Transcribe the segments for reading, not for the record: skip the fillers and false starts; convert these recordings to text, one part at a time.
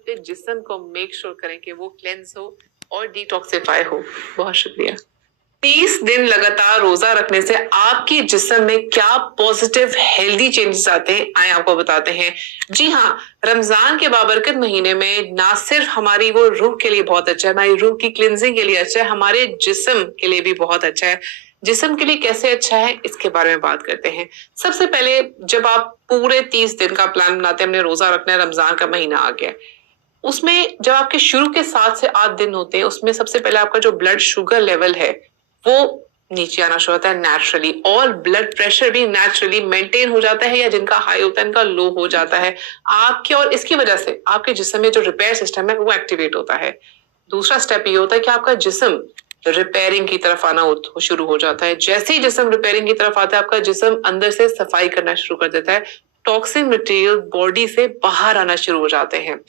अपने जिस्म को मेक श्योर करें कि वो क्लेंस हो और डिटॉक्सिफाई हो। बहुत शुक्रिया। 30 दिन लगातार रोजा रखने से आपके जिस्म में क्या पॉजिटिव हेल्दी चेंजेस आते हैं, आए आपको बताते हैं। जी हाँ, रमजान के बाबरकत महीने में ना सिर्फ हमारी वो रूह के लिए बहुत अच्छा है, हमारी रूह की क्लिनजिंग के लिए अच्छा है, हमारे जिस्म के लिए भी बहुत अच्छा है। जिस्म के लिए कैसे अच्छा है, इसके बारे में बात करते हैं। सबसे पहले जब आप पूरे 30 दिन का प्लान बनाते हैं, हमने रोजा रखना है, रमजान का महीना आ गया, उसमें जब आपके शुरू के 7 से 8 दिन होते हैं, उसमें सबसे पहले आपका जो ब्लड शुगर लेवल है वो नीचे आना शुरू होता है नेचुरली, और ब्लड प्रेशर भी नेचुरली मेंटेन हो जाता है, या जिनका हाई होता है इनका लो हो जाता है आपके, और इसकी वजह से आपके जिस्म में जो रिपेयर सिस्टम है वो एक्टिवेट होता है। दूसरा स्टेप ये होता है कि आपका जिस्म रिपेयरिंग की तरफ आना शुरू हो जाता है। जैसे ही जिस्म रिपेयरिंग की तरफ आता है, आपका जिस्म अंदर से सफाई करना शुरू कर देता है, टॉक्सिन मटेरियल बॉडी से बाहर आना शुरू हो जाते हैं।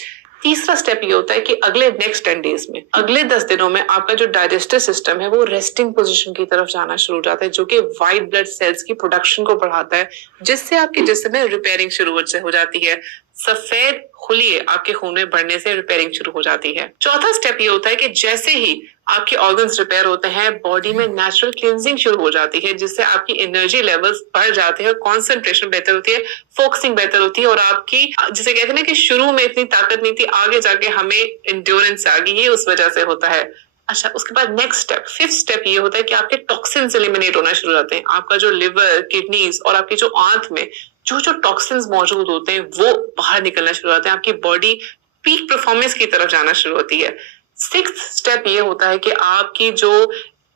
तीसरा स्टेप ये होता है कि अगले नेक्स्ट 10 डेज में, अगले 10 दिनों में आपका जो डाइजेस्टिव सिस्टम है वो रेस्टिंग पोजीशन की तरफ जाना शुरू हो जाता है, जो कि व्हाइट ब्लड सेल्स की प्रोडक्शन को बढ़ाता है, जिससे आपके जिस्म में रिपेयरिंग शुरू हो जाती है। सफेद खुलिए आपके खून में बढ़ने से रिपेयरिंग शुरू हो जाती है। चौथा स्टेप ये होता है कि जैसे ही आपके ऑर्गन्स रिपेयर होते हैं, बॉडी में नेचुरल क्लींजिंग शुरू हो जाती है, जिससे आपकी एनर्जी लेवल्स बढ़ जाते हैं, कॉन्सेंट्रेशन बेहतर होती है, फोकसिंग बेहतर होती है, और आपकी, जिसे कहते हैं ना कि शुरू में इतनी ताकत नहीं थी, आगे जाके हमें एंड्योरेंस आ गई, ये उस वजह से होता है। अच्छा, उसके बाद नेक्स्ट स्टेप, फिफ्थ स्टेप ये होता है कि आपके टॉक्सिन्स एलिमिनेट होना शुरू हो जाते हैं। आपका जो लिवर, किडनीज और आपकी जो आंत में जो जो टॉक्सिन्स मौजूद होते हैं वो बाहर निकलना शुरू हो जाते हैं, आपकी बॉडी पीक परफॉर्मेंस की तरफ जाना शुरू होती है। सिक्स्थ स्टेप ये होता है कि आपकी जो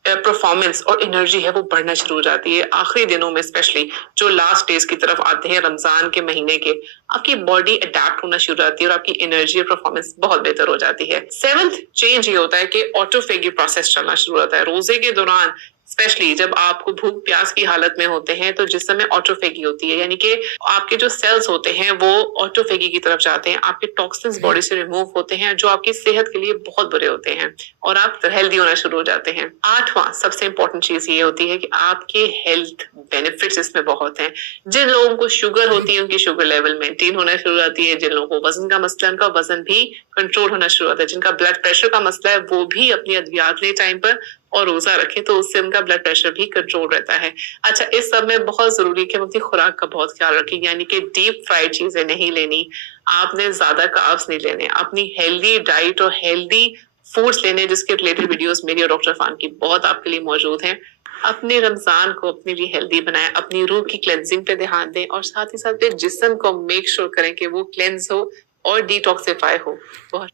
परफॉर्मेंस और एनर्जी है वो बढ़ना शुरू हो जाती है। आखिरी दिनों में स्पेशली जो लास्ट डेज की तरफ आते हैं रमजान के महीने के, आपकी बॉडी अडेप्ट होना शुरू हो जाती है और आपकी एनर्जी और परफॉर्मेंस बहुत बेहतर हो जाती है। सेवंथ चेंज ये होता है कि ऑटोफेगी प्रोसेस चलना शुरू होता है। रोजे के दौरान स्पेशली जब आपको भूख प्यास की हालत में होते हैं तो जिस समय ऑटोफेगी होती है, यानी कि आपके जो सेल्स होते हैं वो ऑटोफेगी की तरफ जाते हैं, आपके टॉक्सिन्स बॉडी से रिमूव होते हैं जो आपकी सेहत के लिए बहुत बुरे होते हैं, और आप हेल्दी होना शुरू हो जाते हैं। आठवां सबसे इंपॉर्टेंट चीज ये होती है कि आपके हेल्थ बेनिफिट्स इसमें बहुत हैं। जिन लोगों को शुगर होती है उनकी शुगर लेवल मेंटेन होना शुरू हो जाती है, जिन लोगों को वजन का मसला है उनका वजन भी कंट्रोल होना शुरू होता है, जिनका ब्लड प्रेशर का मसला है वो भी अपनी अद्वियात ले टाइम पर और रोजा रखे तो उससे उनका ब्लड प्रेशर भी कंट्रोल रहता है। अच्छा, इस सब में बहुत जरूरी है कि हम अपनी खुराक का बहुत ख्याल रखें, यानी कि डीप फ्राइड चीजें नहीं लेनी, आपने ज्यादा कार्ब्स नहीं लेने, अपनी हेल्दी डाइट और हेल्दी फूड्स लेने, जिसके रिलेटेड वीडियोस मेरी और डॉक्टर फान की बहुत आपके लिए मौजूद हैं। अपने रमजान को अपने लिए हेल्दी बनाएं, अपनी रूह की क्लेंजिंग पे ध्यान दें, और साथ ही साथ जिस्म को मेक श्योर करें कि वो क्लेंस हो और डिटॉक्सिफाई हो। बहुत